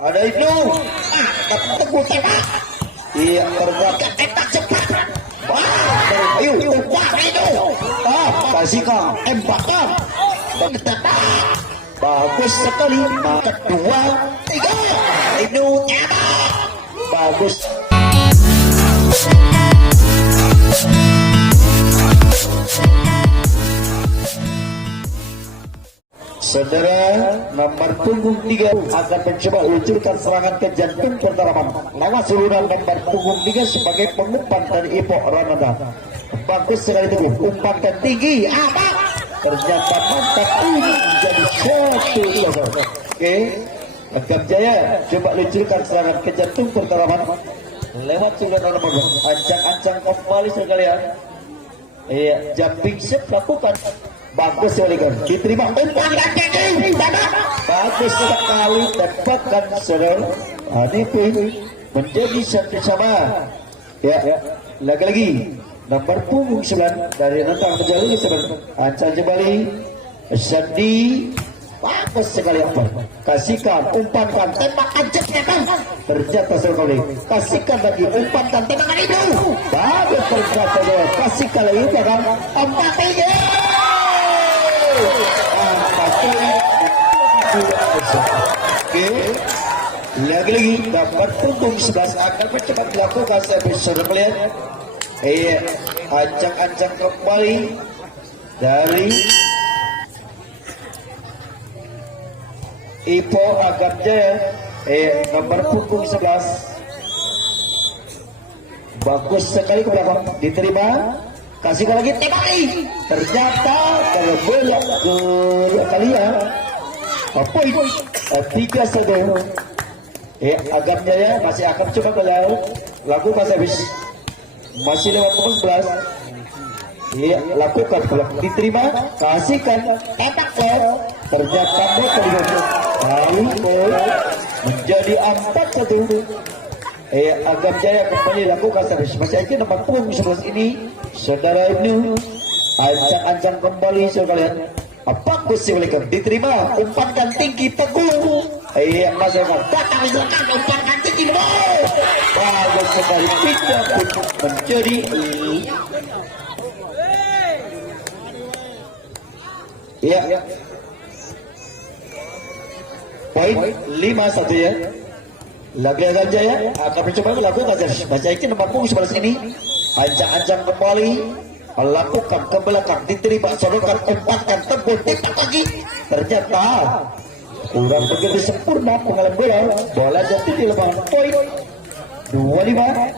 Ada itu. Teguh tembak. Iya, terbuatkan tembak cepat. Wah, ayo, wah itu. Kasihkan tembakan. Bagus sekali. Kedua, tiga. Itu tembak. Bagus. Saudara nomor punggung 3 akan mencoba luncurkan serangan ke jantung pertama. Lewat seluruh nomor punggung 3 sebagai pengumpan dari Ipok Ramadan. Bagus sekali Teguh, umpankan tinggi. Apa? Ternyata mantap menjadi 1-0. Oke, Agam Jaya coba luncurkan serangan ke jantung pertama. Lewat seluruh nomor ancang-ancang kembali sekalian. Iya, jumping shot lakukan. Bagus sekali kan, diterima umpan dan tinggi. Bagus sekali dapatkan saudara. Ini menjadi satu sama. Ya, lagi-lagi nomor punggung 9 dari Nantang menjalani sebenarnya. Ancang kembali Sandi. Bagus sekali apa? Kasihkan, umpankan, tembakan cepat. Ternyata sekali. Kasihkan lagi, umpankan, tembakan itu. Bagus ternyata saudara. Kasihkan lagi, umpan tinggi. Oke, lagi-lagi dapat punggung 11 akan mencoba melakukan servis. Sudah melihat ancang-ancang kembali dari Ipo Agam Jaya nomor punggung 11. Bagus sekali ke belakang, diterima. Kasihkan lagi, tembaki. Ternyata kalau belok ke kalian poin 3-1. Agam Jaya masih akan coba belajar lakukan servis. Masih lewat pukul 11. Lakukan belok, diterima. Kasihkan, tembak gol. Ternyata mereka dibantu. Lalu menjadi 4-1. Agam Jaya kembali lakukan servis. Masih aja nomor punggung 11 ini saudara Ibnu ancang-ancang kembali sekalian. Bagus sekali diterima, umpankan tinggi Teguh. Masyarakat datang silakan umpankan tinggi. Bagus sekali, tidak menjadi poin 5-1 ya. Lagi Agam Jaya akan mencoba melakukan servis. Masih aja nomor punggung 11 ini ancang-ancang kembali melakukan ke belakang, diterima, sodorkan, umpankan, tembus, tembak lagi. Ternyata kurang begitu sempurna pengalaman bola jatuh di lapangan. Poin 25.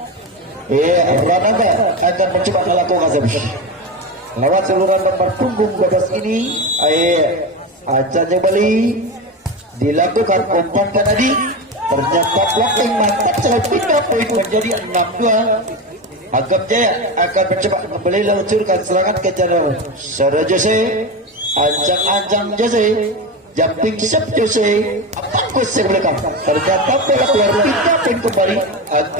Rananda akan mencoba melakukan servis lewat seluruh nomor punggung 12 ini. Ancang kembali dilakukan, umpankan tadi. Ternyata blocking mantap sekali, pindah poin menjadi 6-2. Agam Jaya akan mencoba kembali meluncurkan serangan ke jalur saudara Jose. Ancang-ancang Jose, jumping shot Jose. Bagus sebelumnya. Ternyata bola keluar, pindah poin kembali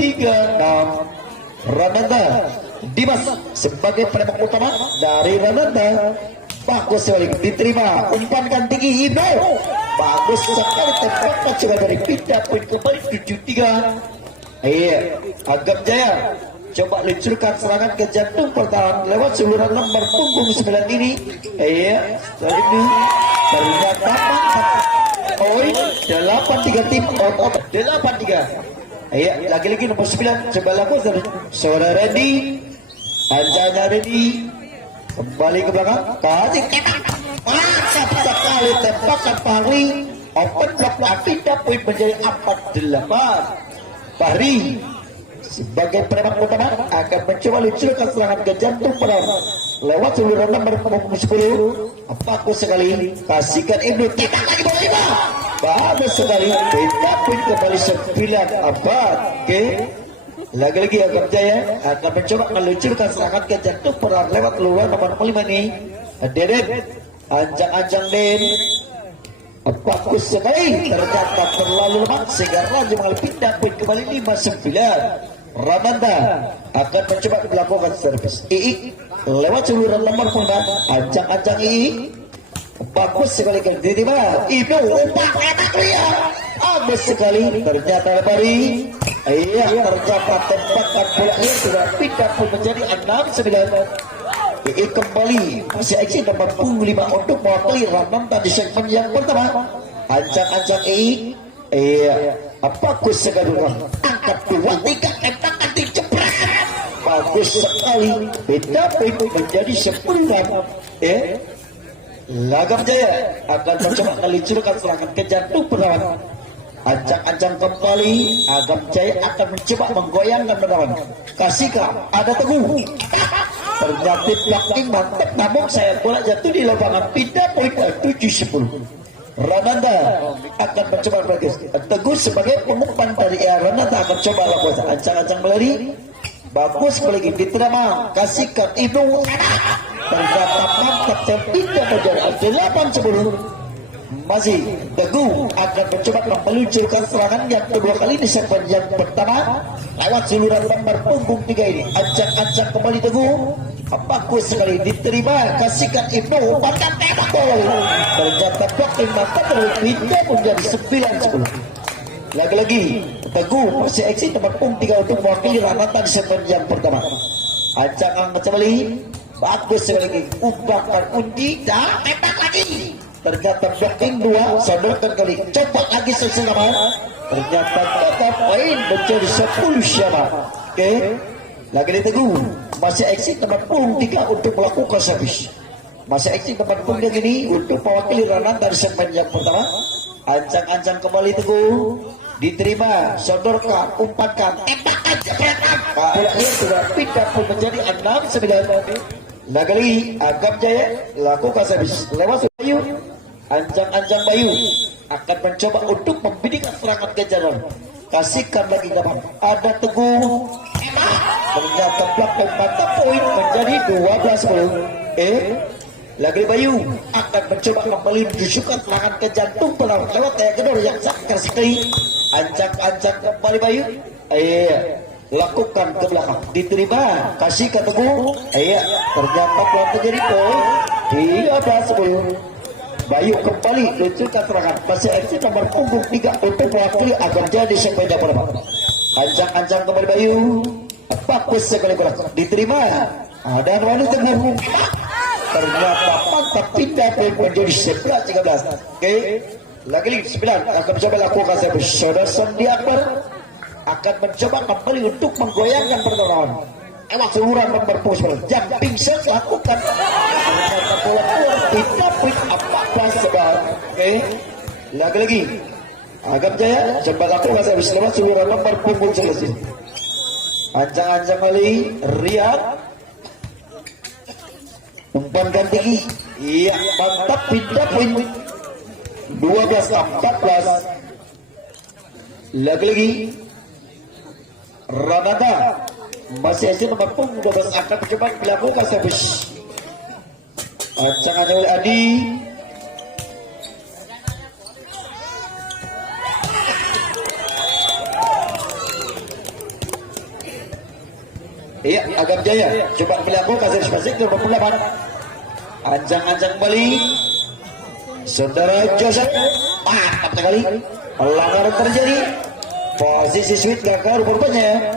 3-6. Rananda Dimas sebagai penembak utama dari Rananda. Bagus sekali, diterima, umpankan tinggi Indo. Bagus sekali tembakan coba dari pindah poin kembali 7-3. Agam Jaya coba luncurkan serangan ke jantung pertahanan lewat seluruh nomor punggung 9 ini. Setelah itu ternyata poin 8-3 tim 8-3. Lagi-lagi nomor 9 coba lakukan saudara Randy. Anjanya Randy kembali ke belakang, kasih tembak. Mantap sekali tembakan Fahri. Open block, pindah poin menjadi 4-8. Fahri sebagai penembak utama akan mencoba luncurkan serangan ke jantung perang lewat seluruh nomor punggung 10. Bagus sekali, kasihkan Ibnu, tembak lagi bola 5. Bagus sekali, pindah poin kembali 9-4. Oke, lagi-lagi Agam Jaya akan mencoba meluncurkan serangan ke jantung perang lewat seluruh nomor 5 ini. Deden, ancang-ancang Den. Bagus sekali, ternyata terlalu lemah sehingga Raja mengalami pindah poin kembali 5-9. Rananda akan mencoba melakukan servis. Iik lewat seluruh nomor punggung, ancang-ancang Iik. Bagus sekali diterima. Ibnu umpan enak liar. bagus sekali ternyata Bari. Iya, terdapat tempatkan bolanya sudah pindah pun menjadi 6-9. Kembali masih aksi nomor 5 untuk mewakili Ramanta di segmen yang pertama. Ancang-ancang iya, bagus sekali angkat 2-3 tembakan dijebret. Bagus sekali, beda menjadi 10. Lagam Jaya akan mencoba meluncurkan serangan ke jantung berlawan. Ancang-ancang kembali, Agam Jaya akan mencoba menggoyangkan berlawan. Kasihkah ada Teguh. Ternyata blocking mantap, namun saya bola jatuh di lapangan pindah poin 7-10. Rananda akan mencoba bagus. Teguh sebagai pengumpan dari Rananda akan coba lakukan. Ancang-ancang melari, bagus lagi diterima. Kasihkan Ibnu. Ternyata mantap, saya pindah menjadi 8-10. Masih Teguh akan mencoba meluncurkan serangan yang kedua kali di segmen yang pertama lewat seluruh lembar punggung 3 ini. Ancang-ancang kembali Teguh, bagus sekali diterima. Kasihkan Ibnu, umpan tembak bola. Ternyata blocking mantap, pindah menjadi 9-10. Lagi-lagi Teguh masih aksi nomor punggung 3 untuk mewakili Ranata di segmen yang pertama. Ancang kembali, bagus sekali umpan undi dan tembak lagi. Ternyata blocking 2, sodorkan kali, coba lagi sesama. Ternyata tetap poin menjadi 10 sama. Lagi di Teguh masih aksi nomor punggung 3 untuk melakukan servis. Masih aksi nomor punggung ini untuk mewakili Rananta dari segmen yang pertama. Ancang-ancang kembali Teguh, diterima, sodorkan, umpankan, tembakan jepretan. Bola sudah pindah pun menjadi 6-9. Lagi Agam Jaya lakukan servis lewat Bayu. Ancang-ancang Bayu akan mencoba untuk membidik serangan ke jalan. Kasihkan lagi gampang. Ada Teguh. Ternyata blok mantap, poin menjadi 12-10. Lagi Bayu akan mencoba kembali menunjukkan serangan ke jantung pelawak lewat kayak gedor yang sangat sekali. Ancang-ancang kembali Bayu. Lakukan ke belakang, diterima, kasih ke Teguh. Ternyata pelan terjadi poin 13-10. Bayu kembali luncurkan serangan. Masih aksi nomor punggung 3 untuk mewakili agar jadi sepeda pertama. Ancang-ancang kembali Bayu, bagus sekali bola, diterima. Ada Wanu Teguh. Ternyata mantap, pindah poin menjadi 11-13. Lagi 9 akan coba lakukan servis. Saudara Sandi Akbar akan mencoba kembali untuk menggoyangkan pertarungan. Seluruh nomor punggung jumping set lakukan. Ternyata bola keluar, pindah poin 14-11. Lagi Agam Jaya coba lakukan servis lewat seluruh nomor punggung selesai. Ancang-ancang kali Riyad, umpan ganti. Iya, mantap, pindah poin 12-14. Lagi Rananda masih aja nomor punggung 12 akan mencoba melakukan servis. Ancang-ancang oleh Adi. Iya, Agam Jaya coba melakukan servis masing nomor 8. Ancang-ancang kembali. Saudara Joseph, mantap sekali. Pelanggaran terjadi. Posisi sweet gagal rupanya.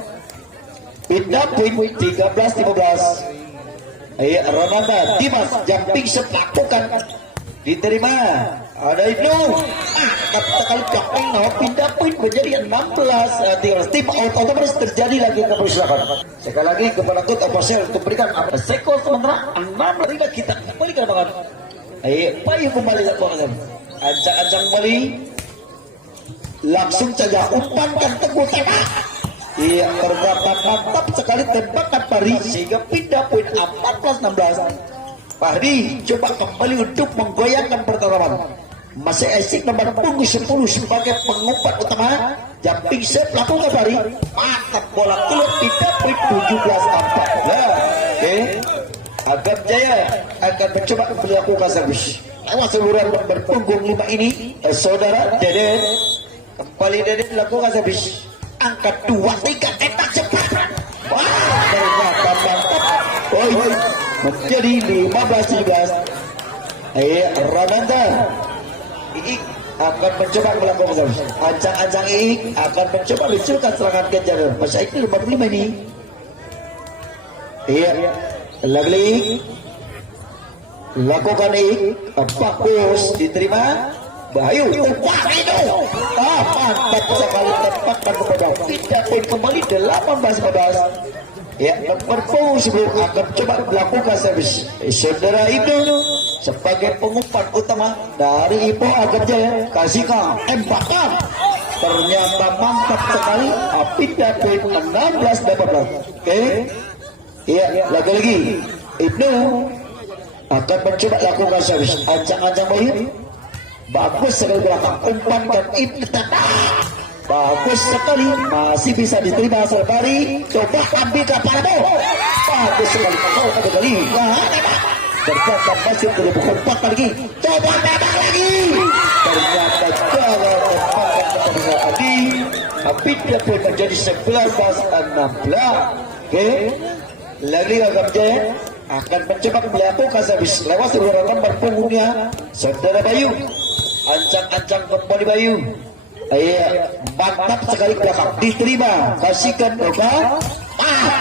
Pindah poin 13-15. Rananda, Dimas, jumping set lakukan. Diterima. Ada Ibnu. Sekali jumping, pindah poin menjadi 16-13. Tim otomatis terjadi lagi ke persilakan. Sekali lagi kepada Kut Opposel untuk berikan sekol sementara 16 kita kembali ke lapangan. Bayu kembali lakukan. Ancang-ancang kembali. Langsung saja umpankan Teguh tembak. Iya, terdapat mantap sekali tembakan Fahri sehingga pindah poin 14-16. Fahri coba kembali untuk menggoyangkan pertarungan. Masih asik nomor punggung 10 sebagai pengumpan utama. Jumping set lakukan Fahri. Mantap, bola keluar, pindah poin 17-14. Agam Jaya akan mencoba melakukan servis. Lewat seluruh nomor punggung 5 ini, saudara Dede. Kembali Dede melakukan servis. Angkat 2-3 tembak cepat. Ternyata mantap. Poin menjadi 15-17. Rananda akan mencoba melakukan servis. Ancang-ancang Iik akan mencoba lucurkan serangan kejar. Masa itu 55 ini. Iya, lagi lakukan Iik, bagus diterima. Bayu, umpan itu. Mantap sekali tempatkan kepada tidak poin kembali 18-15. Ya, berpung sebelum akan coba melakukan servis. Saudara Ibnu sebagai pengumpan utama dari Ipo Agam Jaya kasihkan tembakan. Ternyata mantap sekali. Pindah poin 16-18. Oke. Ya, lagi-lagi Ibnu akan mencoba lakukan servis. Ancang-ancang Bayu. Bagus sekali belakang umpan dan Ibnu bagus sekali, masih bisa diterima Selbari. Coba ambil ke Parabo. Bagus sekali, ada kali. Ternyata masih tidak umpan lagi. Coba tembak lagi. Ternyata gagal tembakan tadi. Pindah pun menjadi 11-16. Oke, lagi Agam Jaya akan mencoba melakukan servis lewat seluruh nomor punggungnya. Saudara Bayu, ancang-ancang kembali Bayu. Iya, mantap sekali belakang diterima, kasihkan Oka.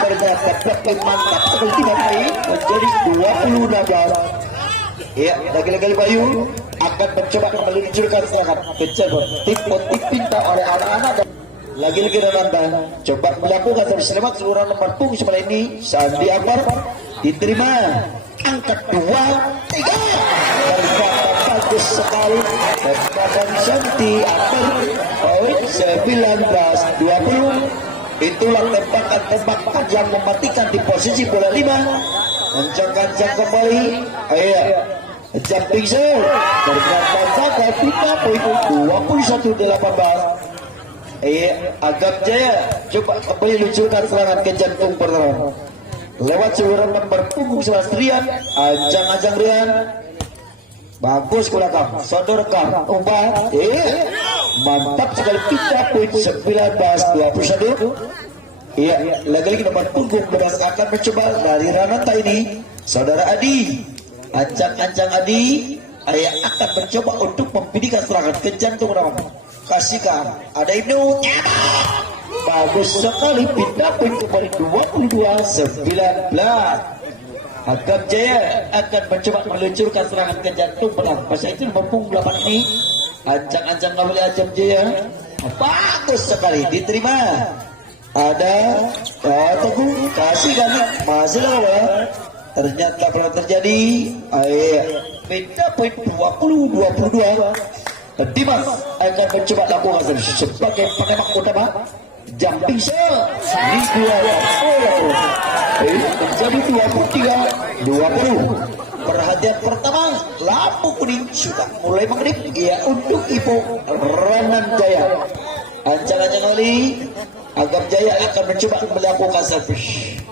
Ternyata belakang mantap sekali tidak baik, menjadi 20-16. Iya, lagi-lagi Bayu akan mencoba meluncurkan serangan kejar motif pinta oleh anak-anak dan lagi-lagi Renanda coba melakukan servis lewat seluruh nomor punggung sebelah ini. Sandi Akbar diterima, angkat 2-3. Ternyata bagus sekali dan Santi Akbar poin 19-20. Itulah tembakan yang mematikan di posisi bola 5. Ancang-ancang kembali. Jumping shot. Ternyata gagal, kita poin 21-18. Agam Jaya coba kembali luncurkan serangan ke jantung pertama lewat seluruh nomor punggung 11 Rian. Ancang-ancang Rian bagus ke belakang, sodorkan umpan. Mantap sekali, kita poin 19-21. Iya, lagi-lagi nomor punggung 12 akan mencoba dari Ranata ini. Saudara Adi, ancang-ancang Adi akan mencoba untuk membidikan serangan ke jantung pertama. Kasihkan, ada Ibnu. Bagus sekali, pindah poin kembali 22-19. Agam Jaya akan mencoba meluncurkan serangan ke jantung pertama. Masa itu nomor punggung 8 ini. Ancang-ancang kembali Agam Jaya. Bagus sekali, diterima. Ada Teguh, kasihkan, masih lawan. Ternyata belum terjadi. Pindah poin 20-22. Dimas akan mencoba lakukan sebagai penembak utama. Jumping shot di 2 menjadi 23-20. Perhatian pertama, lampu kuning sudah mulai mengadip. Untuk Ipo Rananjaya. Ancang-ancang kali Agam Jaya akan mencoba melakukan servis.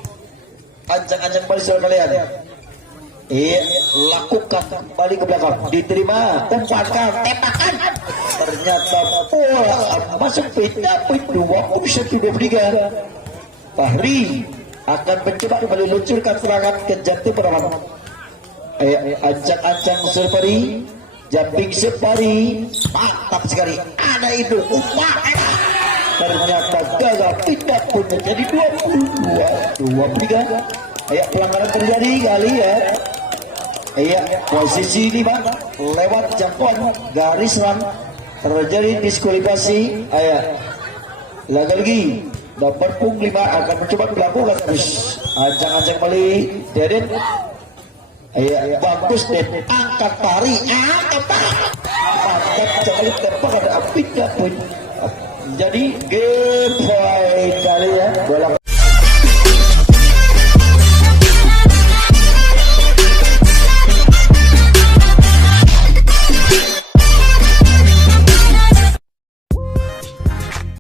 Ancang-ancang kembali saudara kalian. Lakukan kembali ke belakang, diterima, umpankan, tembakan. Ternyata bola masuk pindah poin 21-23. Fahri akan mencoba meluncurkan serangan ke jantung pertama. Ancang-ancang Selbari, jumping Selbari, mantap sekali. Ada itu umpan. Ternyata gagal, pindah pun menjadi 22-23. Pelanggaran terjadi kali ya. Posisi ini Bang lewat jangkauan garis run terjadi diskualifikasi. Lagi-lagi nomor punggung 5 akan mencoba melakukan servis. Ancang-ancang kembali Deden. Bagus Den, angkat pari, mantap sekali tempat ada pindah poin. Jadi game point kali ya.